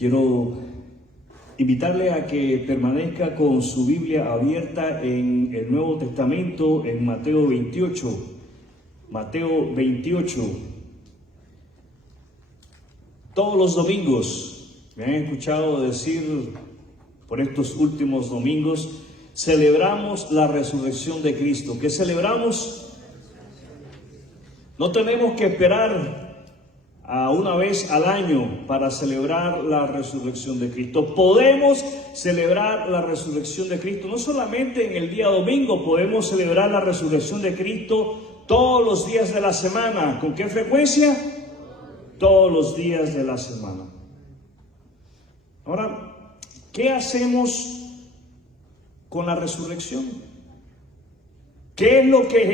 Quiero invitarle a que permanezca con su Biblia abierta en el Nuevo Testamento, en Mateo 28. Mateo 28. Todos los domingos, me han escuchado decir por estos últimos domingos, celebramos la resurrección de Cristo. ¿Qué celebramos? No tenemos que esperar a una vez al año para celebrar la resurrección de Cristo. Podemos celebrar la resurrección de Cristo no solamente en el día domingo, podemos celebrar la resurrección de Cristo todos los días de la semana. ¿Con qué frecuencia? Todos los días de la semana. Ahora, ¿qué hacemos con la resurrección? ¿Qué es lo que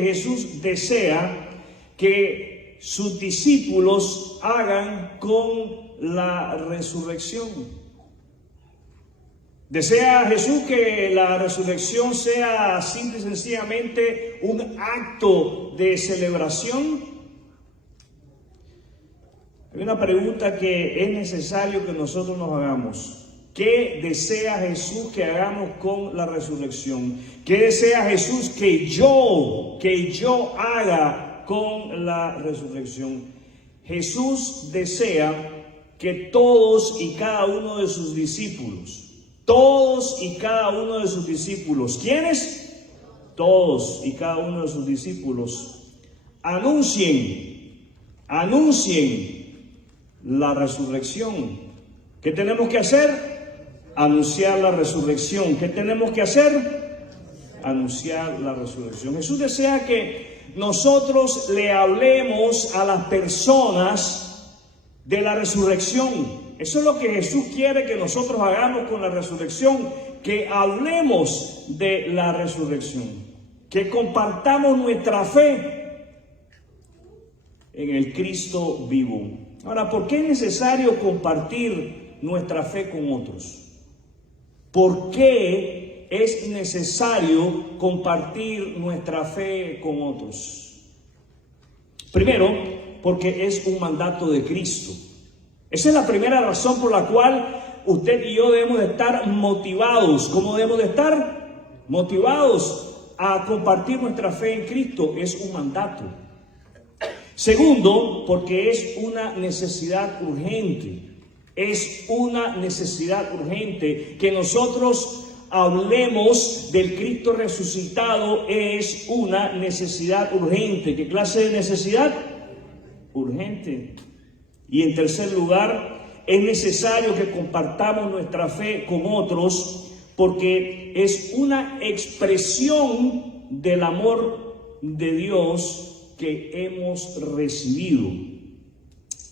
Jesús desea que sus discípulos hagan con la resurrección? ¿Desea Jesús que la resurrección sea simple y sencillamente un acto de celebración? Hay una pregunta que es necesario que nosotros nos hagamos. ¿Qué desea Jesús que hagamos con la resurrección? ¿Qué desea Jesús que yo haga con la resurrección? Jesús desea que todos y cada uno de sus discípulos, ¿quiénes? Todos y cada uno de sus discípulos anuncien la resurrección. ¿Qué tenemos que hacer? Anunciar la resurrección. ¿Qué tenemos que hacer? Anunciar la resurrección. Jesús desea que nosotros le hablemos a las personas de la resurrección. Eso es lo que Jesús quiere que nosotros hagamos con la resurrección, que hablemos de la resurrección, que compartamos nuestra fe en el Cristo vivo. Ahora, ¿por qué es necesario compartir nuestra fe con otros? ¿Por qué es necesario compartir nuestra fe con otros? Primero, porque es un mandato de Cristo. Esa es la primera razón por la cual usted y yo debemos de estar motivados. ¿Cómo debemos de estar? Motivados a compartir nuestra fe en Cristo. Es un mandato. Segundo, porque es una necesidad urgente. Es una necesidad urgente que nosotros hablemos del Cristo resucitado. Es una necesidad urgente. ¿Qué clase de necesidad? Urgente. Y en tercer lugar, es necesario que compartamos nuestra fe con otros porque es una expresión del amor de Dios que hemos recibido.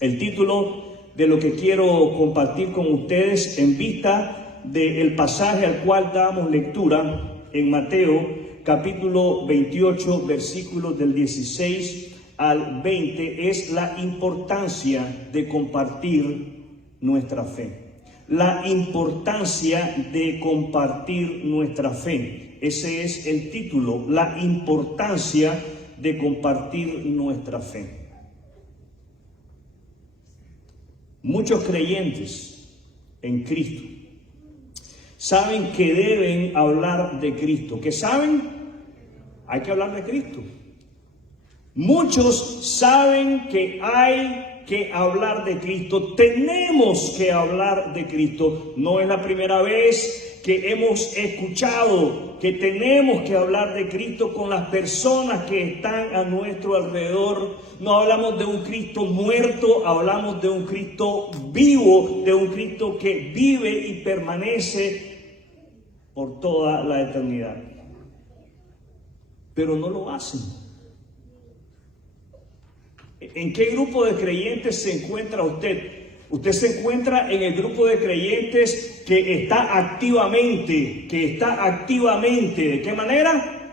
El título de lo que quiero compartir con ustedes en vista del pasaje al cual damos lectura en Mateo capítulo 28 versículos del 16 al 20 es la importancia de compartir nuestra fe. La importancia de compartir nuestra fe. Ese es el título, la importancia de compartir nuestra fe. Muchos creyentes en Cristo saben que deben hablar de Cristo. ¿Qué saben? Hay que hablar de Cristo. Muchos saben que hay que hablar de Cristo. Tenemos que hablar de Cristo. No es la primera vez que hemos escuchado que tenemos que hablar de Cristo con las personas que están a nuestro alrededor. No hablamos de un Cristo muerto, hablamos de un Cristo vivo, de un Cristo que vive y permanece por toda la eternidad. Pero no lo hacen. ¿En qué grupo de creyentes se encuentra usted? Usted se encuentra en el grupo de creyentes que está activamente, ¿de qué manera?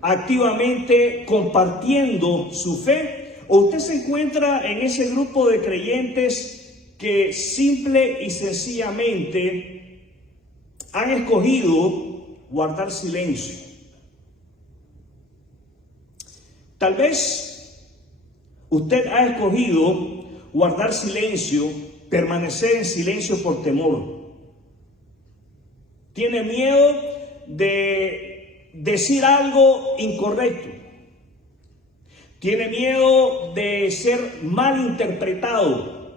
Activamente compartiendo su fe. ¿O usted se encuentra en ese grupo de creyentes que simple y sencillamente han escogido guardar silencio? Tal vez usted ha escogido guardar silencio permanecer en silencio por temor. Tiene miedo de decir algo incorrecto. Tiene miedo de ser mal interpretado.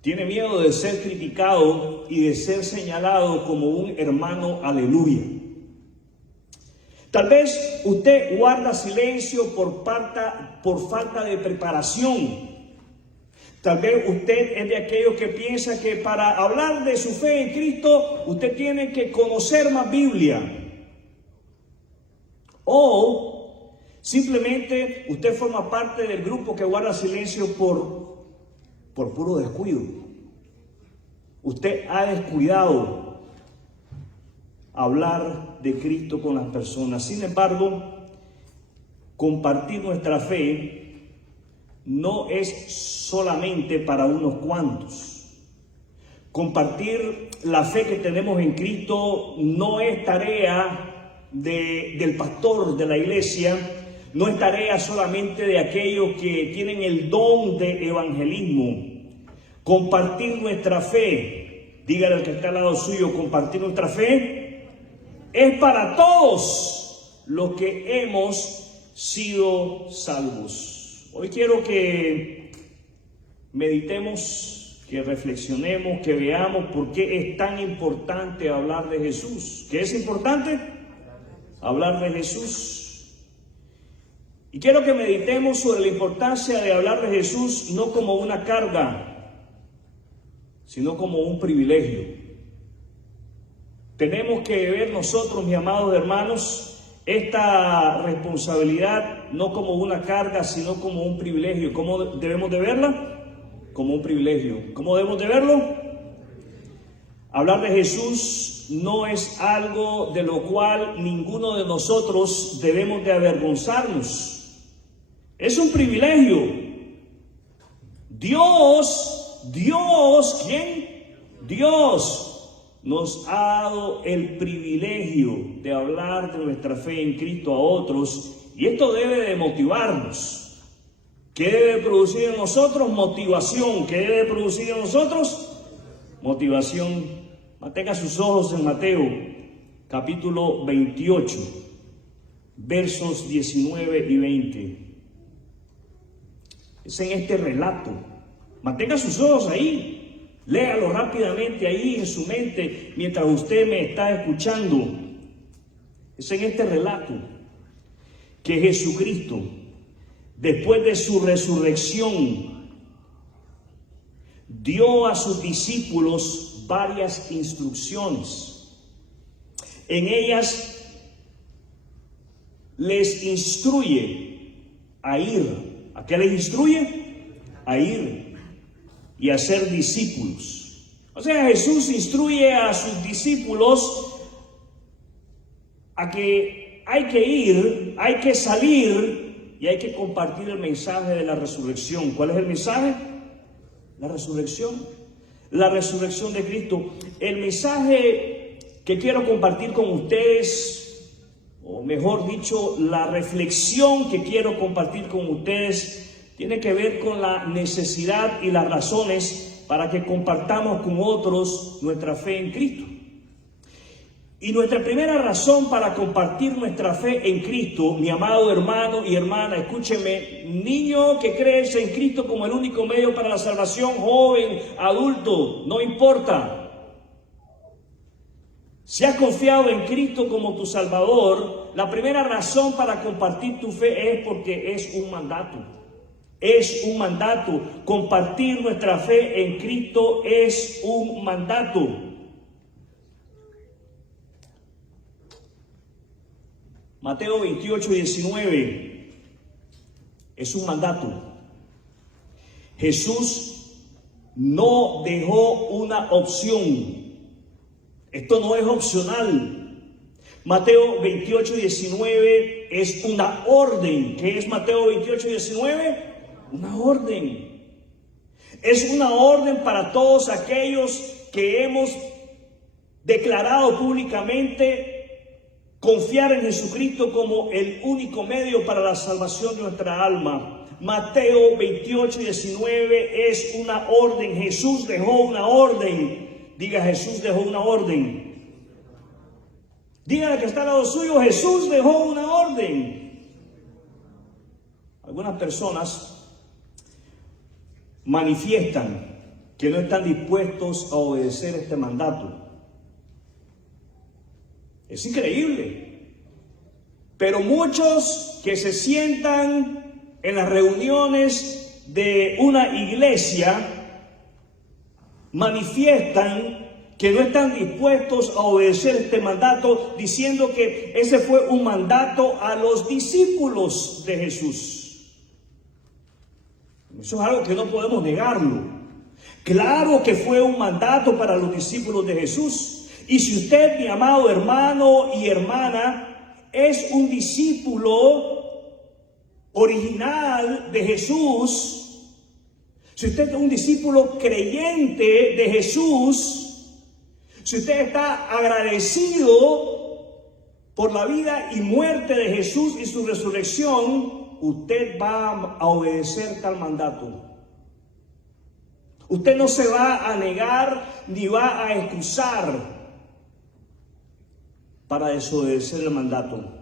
Tiene miedo de ser criticado y de ser señalado como un hermano aleluya. Tal vez usted guarda silencio por falta de preparación. Tal vez usted es de aquellos que piensa que para hablar de su fe en Cristo, usted tiene que conocer más Biblia. O simplemente usted forma parte del grupo que guarda silencio por puro descuido. Usted ha descuidado hablar de Cristo con las personas. Sin embargo, compartir nuestra fe no es solamente para unos cuantos. Compartir la fe que tenemos en Cristo no es tarea del pastor de la iglesia, no es tarea solamente de aquellos que tienen el don de evangelismo. Compartir nuestra fe, dígale al que está al lado suyo, compartir nuestra fe es para todos los que hemos sido salvos. Hoy quiero que meditemos, que reflexionemos, que veamos por qué es tan importante hablar de Jesús. ¿Qué es importante? Hablar de Jesús. Y quiero que meditemos sobre la importancia de hablar de Jesús no como una carga, sino como un privilegio. Tenemos que ver nosotros, mis amados hermanos, esta responsabilidad no como una carga, sino como un privilegio. ¿Cómo debemos de verla? Como un privilegio. ¿Cómo debemos de verlo? Hablar de Jesús no es algo de lo cual ninguno de nosotros debemos de avergonzarnos. Es un privilegio. Dios, ¿quién? Dios nos ha dado el privilegio de hablar de nuestra fe en Cristo a otros, y esto debe de motivarnos. ¿Qué debe producir en nosotros? Motivación. ¿Qué debe producir en nosotros? Motivación. Mantenga sus ojos en Mateo, capítulo 28, versos 19 y 20. Es en este relato. Mantenga sus ojos ahí. Léalo rápidamente ahí en su mente mientras usted me está escuchando. Es en este relato que Jesucristo, después de su resurrección, dio a sus discípulos varias instrucciones. En ellas les instruye a ir. ¿A qué les instruye? A ir y a ser discípulos. O sea, Jesús instruye a sus discípulos a que hay que ir, hay que salir y hay que compartir el mensaje de la resurrección. ¿Cuál es el mensaje? La resurrección. La resurrección de Cristo. El mensaje que quiero compartir con ustedes, o mejor dicho, la reflexión que quiero compartir con ustedes, tiene que ver con la necesidad y las razones para que compartamos con otros nuestra fe en Cristo. Y nuestra primera razón para compartir nuestra fe en Cristo, mi amado hermano y hermana, escúcheme, niño que crees en Cristo como el único medio para la salvación, joven, adulto, no importa. Si has confiado en Cristo como tu Salvador, la primera razón para compartir tu fe es porque es un mandato. Es un mandato. Compartir nuestra fe en Cristo es un mandato. Mateo 28, 19 es un mandato. Jesús no dejó una opción. Esto no es opcional. Mateo 28, 19 es una orden. ¿Qué es Mateo 28, 19? Una orden. Es una orden para todos aquellos que hemos declarado públicamente confiar en Jesucristo como el único medio para la salvación de nuestra alma. Mateo 28:19 es una orden. Jesús dejó una orden. Diga, Jesús dejó una orden. Diga al que está al lado suyo, Jesús dejó una orden. Algunas personas manifiestan que no están dispuestos a obedecer este mandato. Es increíble. Pero muchos que se sientan en las reuniones de una iglesia manifiestan que no están dispuestos a obedecer este mandato, diciendo que ese fue un mandato a los discípulos de Jesús. Eso es algo que no podemos negarlo. Claro que fue un mandato para los discípulos de Jesús. Y si usted, mi amado hermano y hermana, es un discípulo original de Jesús, si usted es un discípulo creyente de Jesús, si usted está agradecido por la vida y muerte de Jesús y su resurrección, usted va a obedecer tal mandato. Usted no se va a negar ni va a excusar para desobedecer el mandato.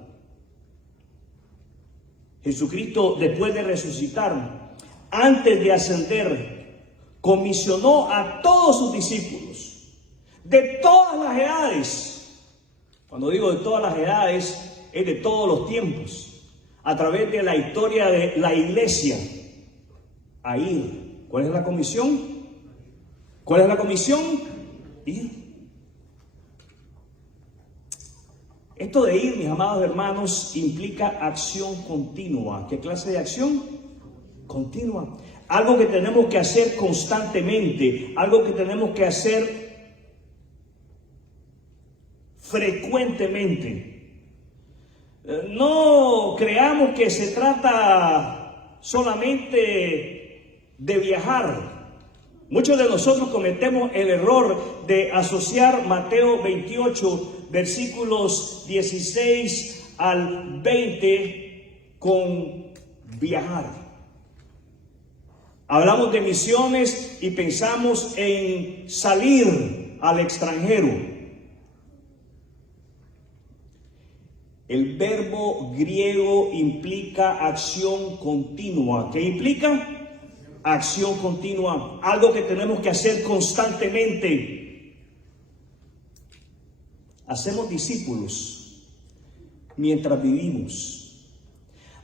Jesucristo, después de resucitar, antes de ascender, comisionó a todos sus discípulos de todas las edades. Cuando digo de todas las edades, es de todos los tiempos, a través de la historia de la iglesia, a ir. ¿Cuál es la comisión? ¿Cuál es la comisión? Ir. Esto de ir, mis amados hermanos, implica acción continua. ¿Qué clase de acción? Continua. Algo que tenemos que hacer constantemente, algo que tenemos que hacer frecuentemente. No creamos que se trata solamente de viajar. Muchos de nosotros cometemos el error de asociar Mateo 28, versículos 16 al 20 con viajar. Hablamos de misiones y pensamos en salir al extranjero. El verbo griego implica acción continua. ¿Qué implica? Acción continua, algo que tenemos que hacer constantemente. Hacemos discípulos mientras vivimos.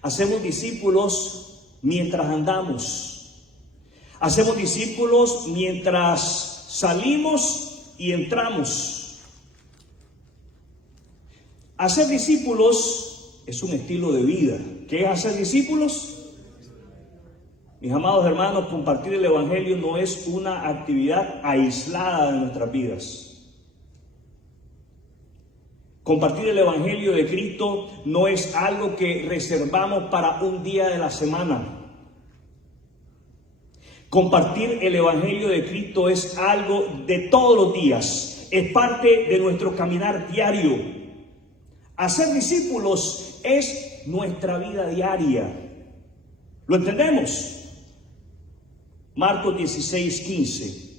Hacemos discípulos mientras andamos. Hacemos discípulos mientras salimos y entramos. Hacer discípulos es un estilo de vida. ¿Qué es hacer discípulos? Mis amados hermanos, compartir el Evangelio no es una actividad aislada de nuestras vidas. Compartir el Evangelio de Cristo no es algo que reservamos para un día de la semana. Compartir el Evangelio de Cristo es algo de todos los días, es parte de nuestro caminar diario. Hacer discípulos es nuestra vida diaria. ¿Lo entendemos? Marcos 16:15.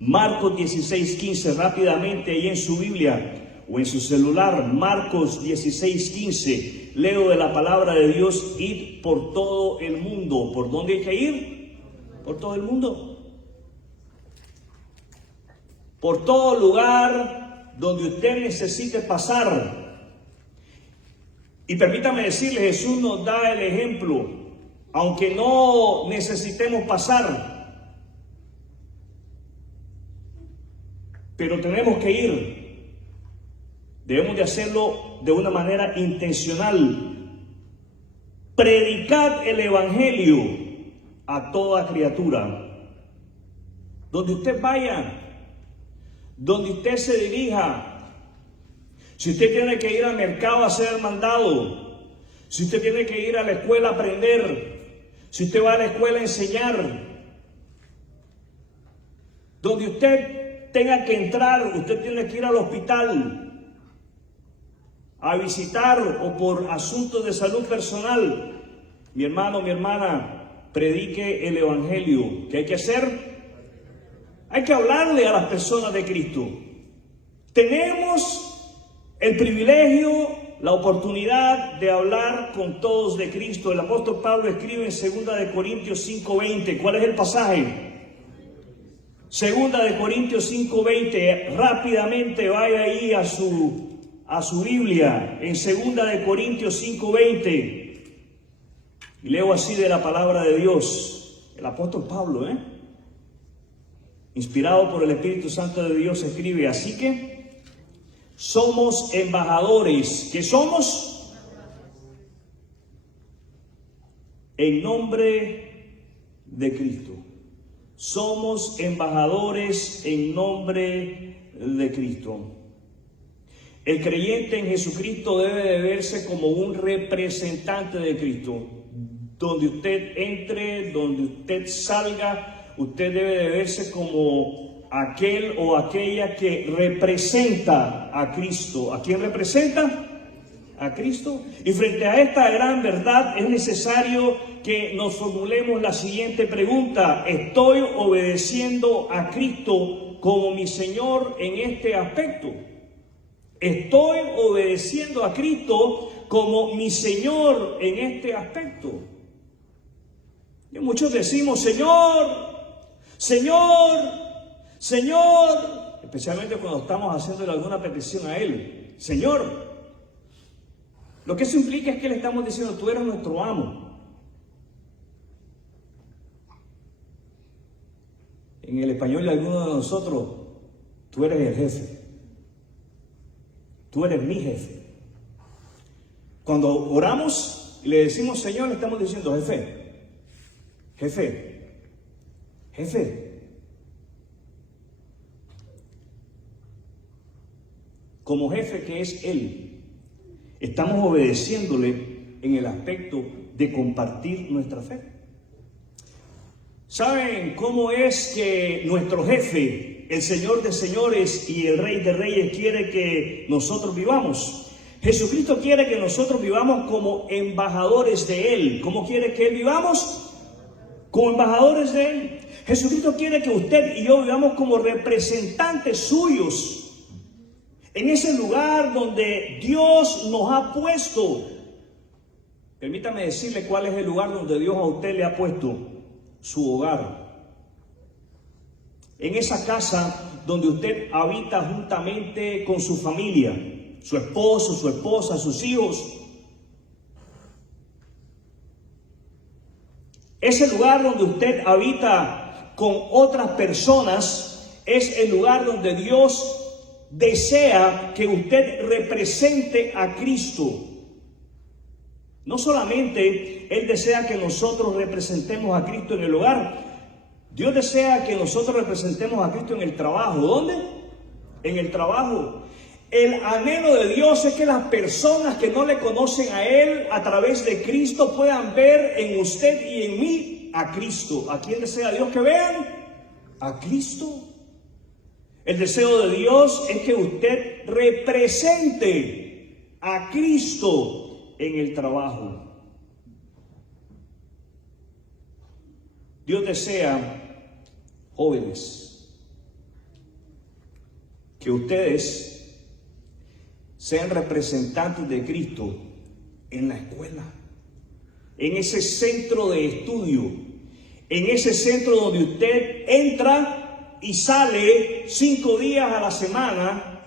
Marcos 16:15, rápidamente ahí en su Biblia o en su celular. Marcos 16:15. Leo de la palabra de Dios: id por todo el mundo. ¿Por dónde hay que ir? Por todo el mundo. Por todo lugar donde usted necesite pasar. Y permítame decirle, Jesús nos da el ejemplo, aunque no necesitemos pasar. Pero tenemos que ir. Debemos de hacerlo de una manera intencional. Predicad el Evangelio a toda criatura. Donde usted vaya, donde usted se dirija. Si usted tiene que ir al mercado a hacer el mandado, si usted tiene que ir a la escuela a aprender, si usted va a la escuela a enseñar, donde usted tenga que entrar, usted tiene que ir al hospital a visitar o por asuntos de salud personal. Mi hermano, mi hermana, predique el evangelio. ¿Qué hay que hacer? Hay que hablarle a las personas de Cristo. Tenemos el privilegio, la oportunidad de hablar con todos de Cristo. El apóstol Pablo escribe en 2 Corintios 5:20. ¿Cuál es el pasaje? 2 Corintios 5:20. Rápidamente vaya ahí a su Biblia, en 2 Corintios 5:20. Y leo así de la palabra de Dios. El apóstol Pablo, inspirado por el Espíritu Santo de Dios, escribe: así que somos embajadores. ¿Qué somos? En nombre de Cristo. Somos embajadores en nombre de Cristo. El creyente en Jesucristo debe de verse como un representante de Cristo. Donde usted entre, donde usted salga, usted debe de verse como aquel o aquella que representa a Cristo. ¿A quién representa? A Cristo. Y frente a esta gran verdad es necesario que nos formulemos la siguiente pregunta: ¿estoy obedeciendo a Cristo como mi Señor en este aspecto? ¿Estoy obedeciendo a Cristo como mi Señor en este aspecto? Y muchos decimos: Señor, Señor, Señor, especialmente cuando estamos haciéndole alguna petición a Él. Señor. Lo que eso implica es que le estamos diciendo: tú eres nuestro amo. En el español de algunos de nosotros, tú eres el jefe. Tú eres mi jefe. Cuando oramos y le decimos Señor, le estamos diciendo: jefe, jefe, jefe. Como jefe que es Él, estamos obedeciéndole en el aspecto de compartir nuestra fe. ¿Saben cómo es que nuestro jefe, el Señor de señores y el Rey de reyes, quiere que nosotros vivamos? Jesucristo quiere que nosotros vivamos como embajadores de Él. ¿Cómo quiere que Él vivamos? Como embajadores de Él. Jesucristo quiere que usted y yo vivamos como representantes suyos en ese lugar donde Dios nos ha puesto. Permítame decirle cuál es el lugar donde Dios a usted le ha puesto: su hogar. En esa casa donde usted habita juntamente con su familia, su esposo, su esposa, sus hijos. Ese lugar donde usted habita con otras personas es el lugar donde Dios desea que usted represente a Cristo. No solamente Él desea que nosotros representemos a Cristo en el hogar, Dios desea que nosotros representemos a Cristo en el trabajo. ¿Dónde? En el trabajo. El anhelo de Dios es que las personas que no le conocen a Él a través de Cristo puedan ver en usted y en mí a Cristo. ¿A quién desea Dios que vean? A Cristo. El deseo de Dios es que usted represente a Cristo en el trabajo. Dios desea, jóvenes, que ustedes sean representantes de Cristo en la escuela, en ese centro de estudio, en ese centro donde usted entra y sale 5 días a la semana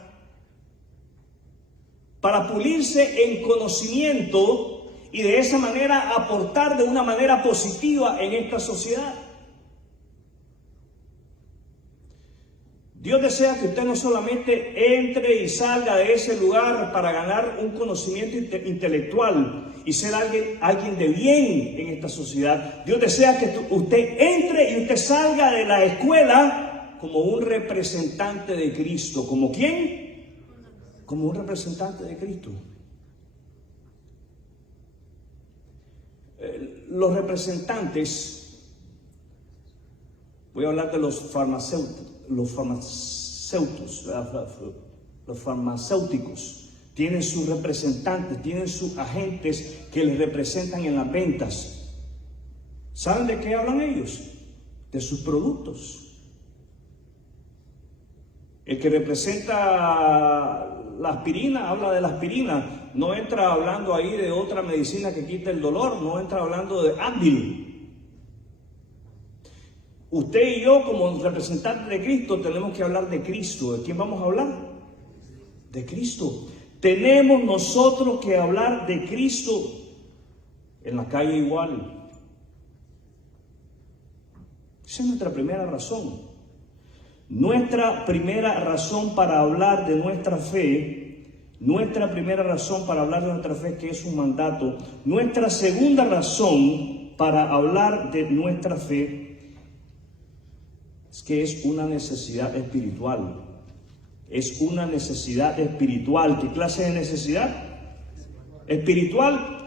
para pulirse en conocimiento y de esa manera aportar de una manera positiva en esta sociedad. Dios desea que usted no solamente entre y salga de ese lugar para ganar un conocimiento intelectual y ser alguien de bien en esta sociedad. Dios desea que usted entre y usted salga de la escuela como un representante de Cristo. ¿Como quién? Como un representante de Cristo. Los representantes, voy a hablar de los farmacéuticos, tienen sus representantes, tienen sus agentes que les representan en las ventas. ¿Saben de qué hablan ellos? De sus productos. El que representa la aspirina habla de la aspirina, no entra hablando ahí de otra medicina que quita el dolor, no entra hablando de Advil. Usted y yo, como representantes de Cristo, tenemos que hablar de Cristo. ¿De quién vamos a hablar? De Cristo. Tenemos nosotros que hablar de Cristo en la calle igual. Esa es nuestra primera razón. Nuestra primera razón para hablar de nuestra fe, que es un mandato. Nuestra segunda razón para hablar de nuestra fe es que es una necesidad espiritual. Es una necesidad espiritual. ¿Qué clase de necesidad? Espiritual.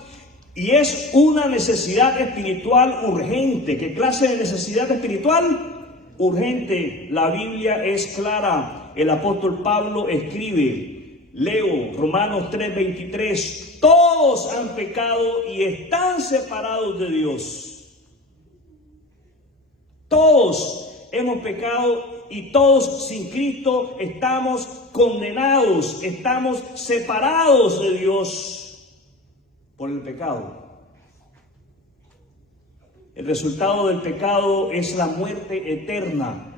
Y es una necesidad espiritual urgente. ¿Qué clase de necesidad espiritual? Urgente. La Biblia es clara. El apóstol Pablo escribe, leo Romanos 3:23, todos han pecado y están separados de Dios. Todos hemos pecado y todos sin Cristo estamos condenados, estamos separados de Dios por el pecado. El resultado del pecado es la muerte eterna,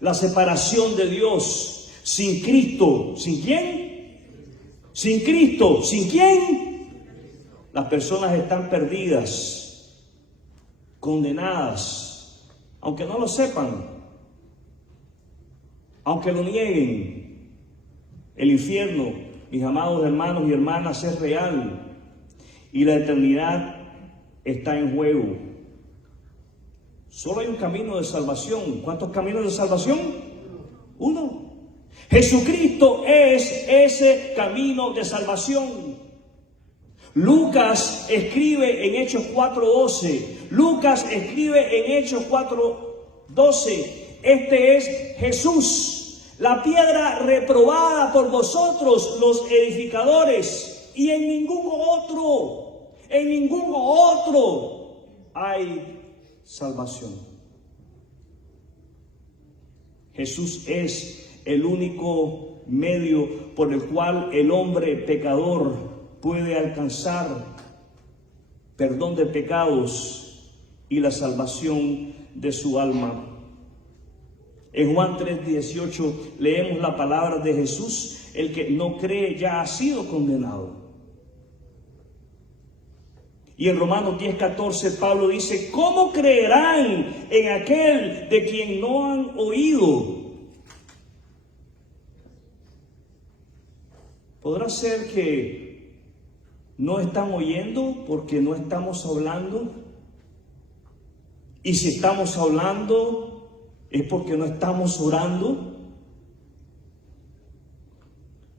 la separación de Dios. Sin Cristo, ¿sin quién? Sin Cristo, ¿sin quién? Las personas están perdidas, condenadas, aunque no lo sepan, aunque lo nieguen. El infierno, mis amados hermanos y hermanas, es real y la eternidad está en juego. Solo hay un camino de salvación. ¿Cuántos caminos de salvación? Uno. Jesucristo es ese camino de salvación. Lucas escribe en Hechos 4:12. Lucas escribe en Hechos 4:12. Este es Jesús, la piedra reprobada por vosotros, los edificadores, y en ningún otro hay salvación. Jesús es el único medio por el cual el hombre pecador puede alcanzar perdón de pecados y la salvación de su alma. En Juan 3:18 leemos la palabra de Jesús: el que no cree ya ha sido condenado. Y en Romanos 10:14 Pablo dice: ¿cómo creerán en aquel de quien no han oído? ¿Podrá ser que no están oyendo porque no estamos hablando? Y si estamos hablando, ¿es porque no estamos orando?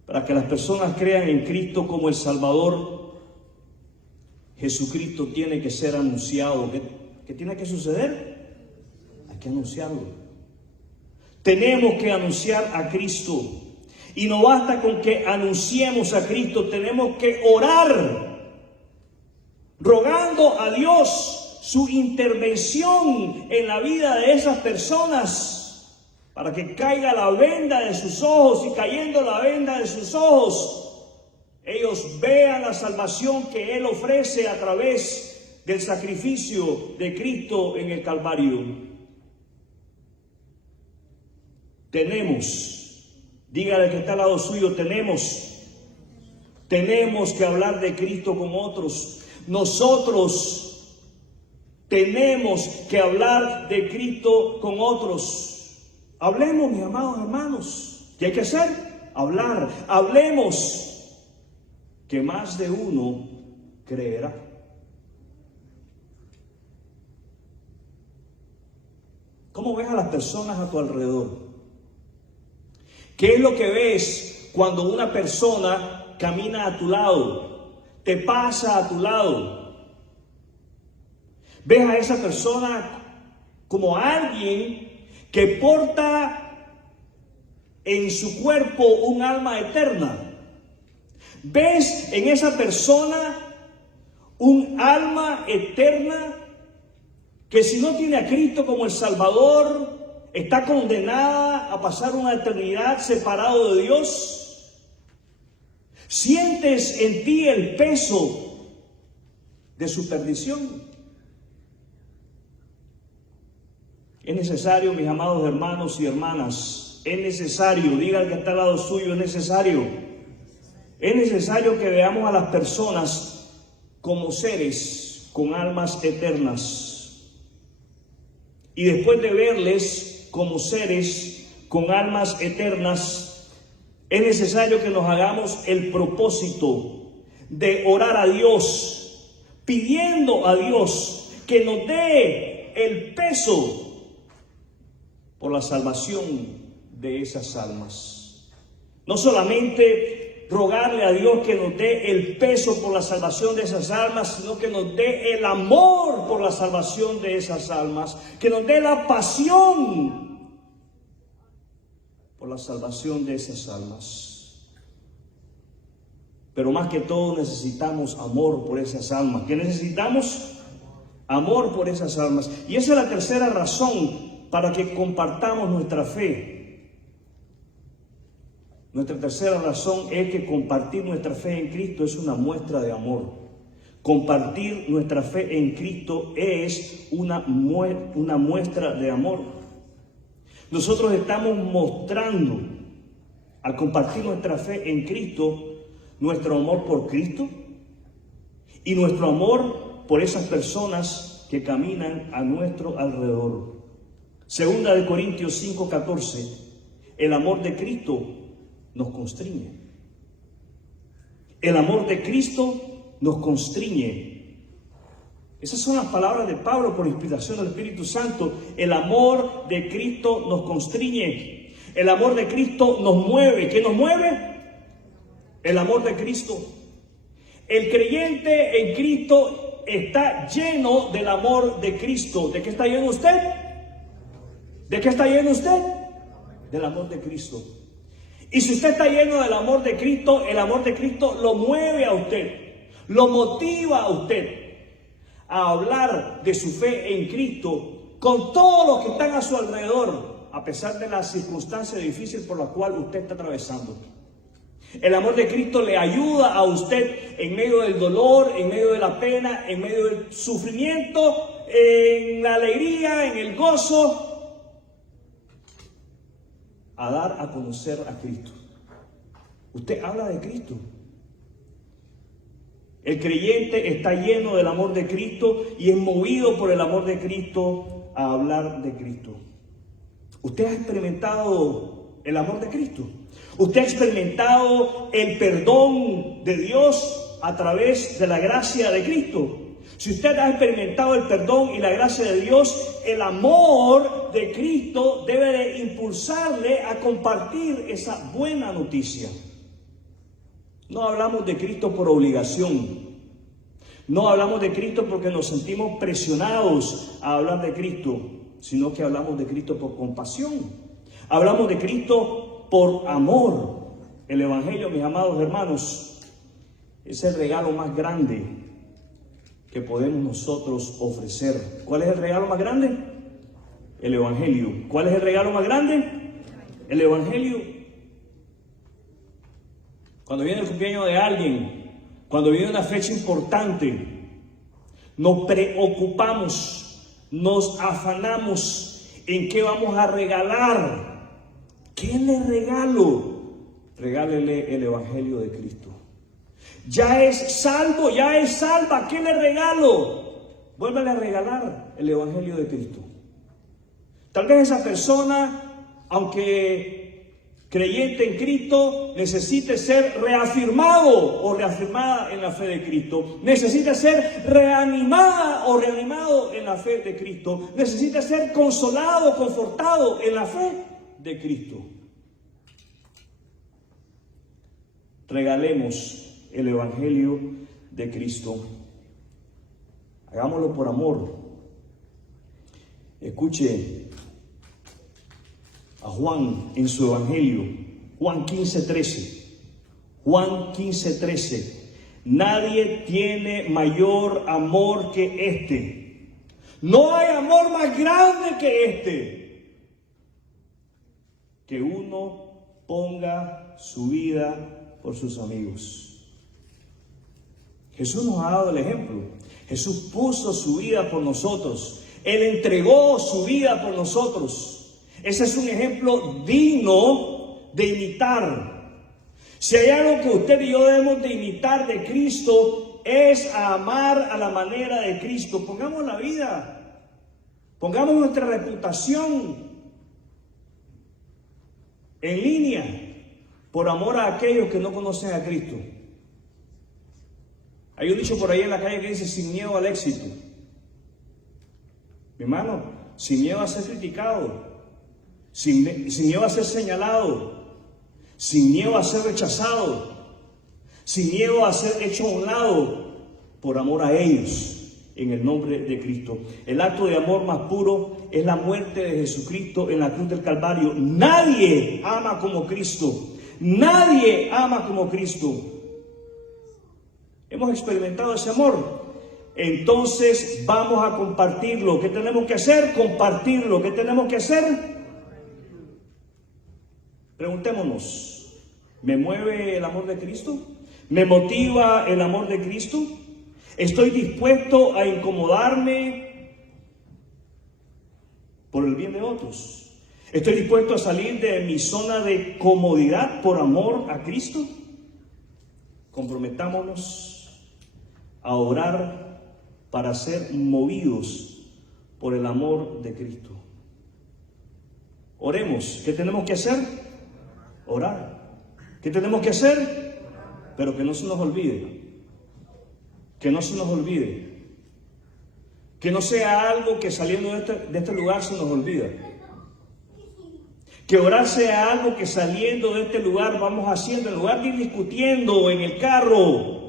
Para que las personas crean en Cristo como el Salvador, Jesucristo tiene que ser anunciado. ¿Qué tiene que suceder? Hay que anunciarlo. Tenemos que anunciar a Cristo. Y no basta con que anunciemos a Cristo, tenemos que orar, rogando a Dios su intervención en la vida de esas personas, para que caiga la venda de sus ojos, y cayendo la venda de sus ojos, ellos vean la salvación que Él ofrece a través del sacrificio de Cristo en el Calvario. Dígale que está al lado suyo, tenemos que hablar de Cristo con otros. Nosotros tenemos que hablar de Cristo con otros. Hablemos, mis amados hermanos. ¿Qué hay que hacer? Hablar. Hablemos, que más de uno creerá. ¿Cómo ves a las personas a tu alrededor? ¿Qué es lo que ves cuando una persona camina a tu lado, te pasa a tu lado? ¿Ves a esa persona como alguien que porta en su cuerpo un alma eterna? ¿Ves en esa persona un alma eterna que si no tiene a Cristo como el Salvador, está condenada a pasar una eternidad separado de Dios? ¿Sientes en ti el peso de su perdición? Es necesario, mis amados hermanos y hermanas, es necesario, diga al que está al lado suyo, es necesario que veamos a las personas como seres con almas eternas. Y después de verles como seres con almas eternas, es necesario que nos hagamos el propósito de orar a Dios, pidiendo a Dios que nos dé el peso por la salvación de esas almas. No solamente rogarle a Dios que nos dé el peso por la salvación de esas almas, sino que nos dé el amor por la salvación de esas almas, que nos dé la pasión por la salvación de esas almas. Pero más que todo necesitamos amor por esas almas. ¿Qué necesitamos? Amor por esas almas. Y esa es la tercera razón para que compartamos nuestra fe. Nuestra tercera razón es que compartir nuestra fe en Cristo es una muestra de amor. Compartir nuestra fe en Cristo es una muestra de amor. Nosotros estamos mostrando, al compartir nuestra fe en Cristo, nuestro amor por Cristo y nuestro amor por esas personas que caminan a nuestro alrededor. Segunda de Corintios 5:14, el amor de Cristo nos constriñe. El amor de Cristo nos constriñe. Esas son las palabras de Pablo por inspiración del Espíritu Santo. El amor de Cristo nos constriñe. El amor de Cristo nos mueve. ¿Qué nos mueve? El amor de Cristo. El creyente en Cristo está lleno del amor de Cristo. ¿De qué está lleno usted? ¿De qué está lleno usted? Del amor de Cristo. Y si usted está lleno del amor de Cristo, el amor de Cristo lo mueve a usted, lo motiva a usted a hablar de su fe en Cristo con todos los que están a su alrededor, a pesar de la circunstancia difícil por la cual usted está atravesando. El amor de Cristo le ayuda a usted en medio del dolor, en medio de la pena, en medio del sufrimiento, en la alegría, en el gozo, a dar a conocer a Cristo. Usted habla de Cristo. El creyente está lleno del amor de Cristo y es movido por el amor de Cristo a hablar de Cristo. ¿Usted ha experimentado el amor de Cristo? ¿Usted ha experimentado el perdón de Dios a través de la gracia de Cristo? Si usted ha experimentado el perdón y la gracia de Dios, el amor de Cristo debe de impulsarle a compartir esa buena noticia. No hablamos de Cristo por obligación. No hablamos de Cristo porque nos sentimos presionados a hablar de Cristo, sino que hablamos de Cristo por compasión. Hablamos de Cristo por amor. El Evangelio, mis amados hermanos, es el regalo más grande que podemos nosotros ofrecer. ¿Cuál es el regalo más grande? El Evangelio. ¿Cuál es el regalo más grande? El Evangelio. Cuando viene el cumpleaños de alguien, cuando viene una fecha importante, nos preocupamos, nos afanamos en qué vamos a regalar. ¿Qué le regalo? Regálele el Evangelio de Cristo. Ya es salvo, ya es salva. ¿Qué le regalo? Vuélvele a regalar el Evangelio de Cristo. Tal vez esa persona, aunque creyente en Cristo, necesite ser reafirmado o reafirmada en la fe de Cristo. Necesita ser reanimada o reanimado en la fe de Cristo. Necesita ser consolado, confortado en la fe de Cristo. Regalemos el Evangelio de Cristo. Hagámoslo por amor. Escuche a Juan en su Evangelio, Juan 15:13. Juan 15:13. Nadie tiene mayor amor que este, No hay amor más grande que este, que uno ponga su vida por sus amigos. Jesús nos ha dado el ejemplo. Jesús puso su vida por nosotros. Él entregó su vida por nosotros. Ese es un ejemplo digno de imitar. Si hay algo que usted y yo debemos de imitar de Cristo, es amar a la manera de Cristo. Pongamos la vida, pongamos nuestra reputación en línea por amor a aquellos que no conocen a Cristo. Hay un dicho por ahí en la calle que dice: sin miedo al éxito. Mi hermano, sin miedo a ser criticado, sin miedo a ser señalado, sin miedo a ser rechazado, sin miedo a ser hecho a un lado, por amor a ellos, en el nombre de Cristo. El acto de amor más puro es la muerte de Jesucristo en la cruz del Calvario. Nadie ama como Cristo. Nadie ama como Cristo. Hemos experimentado ese amor. Entonces vamos a compartirlo. ¿Qué tenemos que hacer? Compartirlo. ¿Qué tenemos que hacer? Preguntémonos: ¿me mueve el amor de Cristo? ¿Me motiva el amor de Cristo? ¿Estoy dispuesto a incomodarme por el bien de otros? ¿Estoy dispuesto a salir de mi zona de comodidad por amor a Cristo? Comprometámonos a orar para ser movidos por el amor de Cristo. Oremos. ¿Qué tenemos que hacer? Orar. ¿Qué tenemos que hacer? Pero que no se nos olvide. Que no se nos olvide. Que no sea algo que saliendo de este lugar se nos olvida. Que orar sea algo que saliendo de este lugar vamos haciendo, en lugar de ir discutiendo en el carro,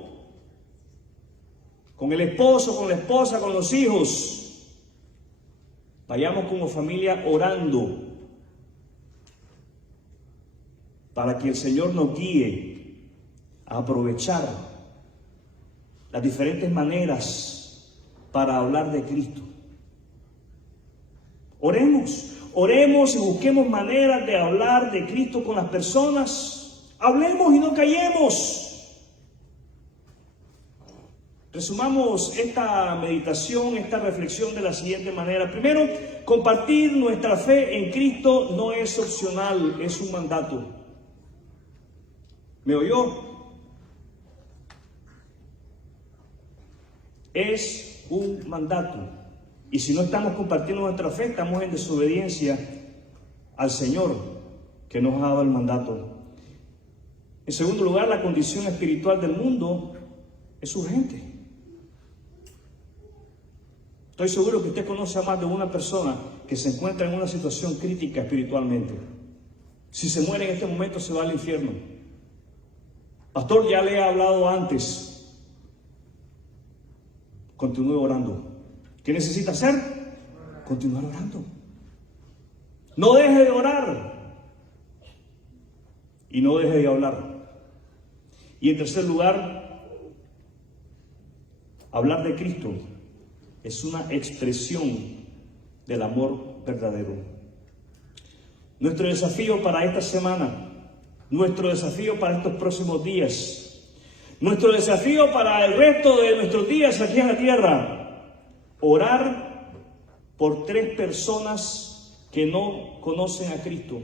con el esposo, con la esposa, con los hijos. Vayamos como familia orando para que el Señor nos guíe a aprovechar las diferentes maneras para hablar de Cristo. Oremos y busquemos maneras de hablar de Cristo con las personas. Hablemos y no callemos. Resumamos esta meditación, esta reflexión de la siguiente manera. Primero, compartir nuestra fe en Cristo no es opcional, es un mandato. ¿Me oyó? Es un mandato. Y si no estamos compartiendo nuestra fe, estamos en desobediencia al Señor que nos ha dado el mandato. En segundo lugar, la condición espiritual del mundo es urgente. Estoy seguro que usted conoce a más de una persona que se encuentra en una situación crítica espiritualmente. Si se muere en este momento, se va al infierno. Pastor, ya le he hablado antes. Continúe orando. ¿Qué necesita hacer? Continuar orando. No deje de orar. Y no deje de hablar. Y en tercer lugar, hablar de Cristo es una expresión del amor verdadero. Nuestro desafío para esta semana, nuestro desafío para estos próximos días, nuestro desafío para el resto de nuestros días aquí en la tierra: orar por 3 personas que no conocen a Cristo.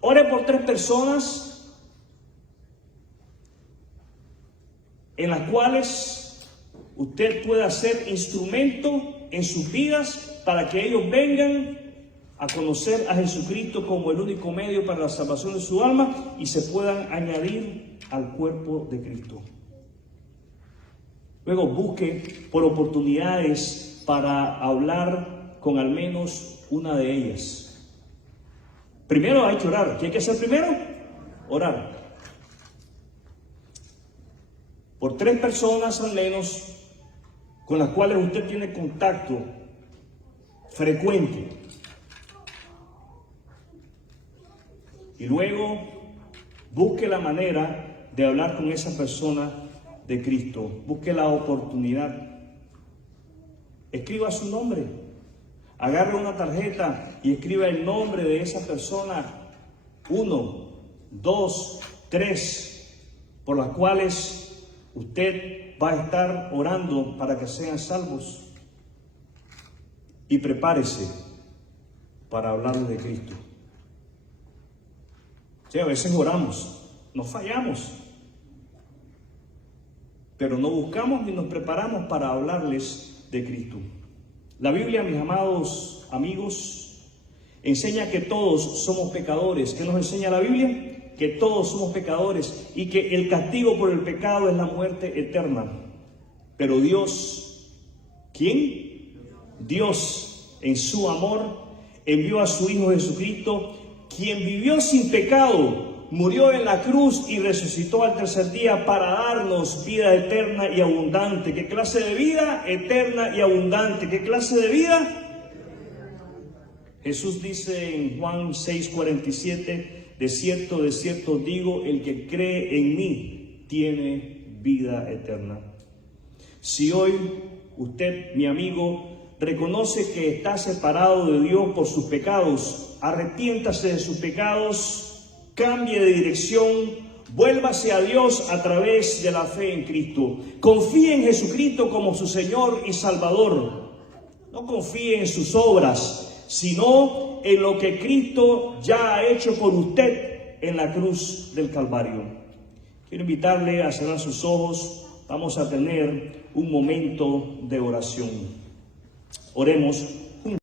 Ore por 3 personas en las cuales usted pueda ser instrumento en sus vidas para que ellos vengan a conocer a Jesucristo como el único medio para la salvación de su alma y se puedan añadir al cuerpo de Cristo. Luego busque por oportunidades para hablar con al menos una de ellas. Primero hay que orar. ¿Qué hay que hacer primero? Orar. Por 3 personas al menos con las cuales usted tiene contacto frecuente. Y luego busque la manera de hablar con esa persona de Cristo. Busque la oportunidad. escriba su nombre. Agarre una tarjeta y escriba el nombre de esa persona, 1, 2, 3, por las cuales usted va a estar orando para que sean salvos. Y prepárese para hablarles de Cristo. Sí, a veces oramos, no fallamos, pero no buscamos ni nos preparamos para hablarles de Cristo. La Biblia, mis amados amigos, enseña que todos somos pecadores. ¿Qué nos enseña la Biblia? Que todos somos pecadores y que el castigo por el pecado es la muerte eterna. Pero Dios, ¿quién? Dios, en su amor, envió a su Hijo Jesucristo, quien vivió sin pecado, murió en la cruz y resucitó al tercer día para darnos vida eterna y abundante. ¿Qué clase de vida? Eterna y abundante. ¿Qué clase de vida? Jesús dice en Juan 6:47, de cierto os digo, el que cree en mí tiene vida eterna. Si hoy usted, mi amigo, reconoce que está separado de Dios por sus pecados, arrepiéntase de sus pecados, cambie de dirección, vuélvase a Dios a través de la fe en Cristo. Confíe en Jesucristo como su Señor y Salvador. No confíe en sus obras, sino en lo que Cristo ya ha hecho por usted en la cruz del Calvario. Quiero invitarle a cerrar sus ojos. Vamos a tener un momento de oración. Oremos.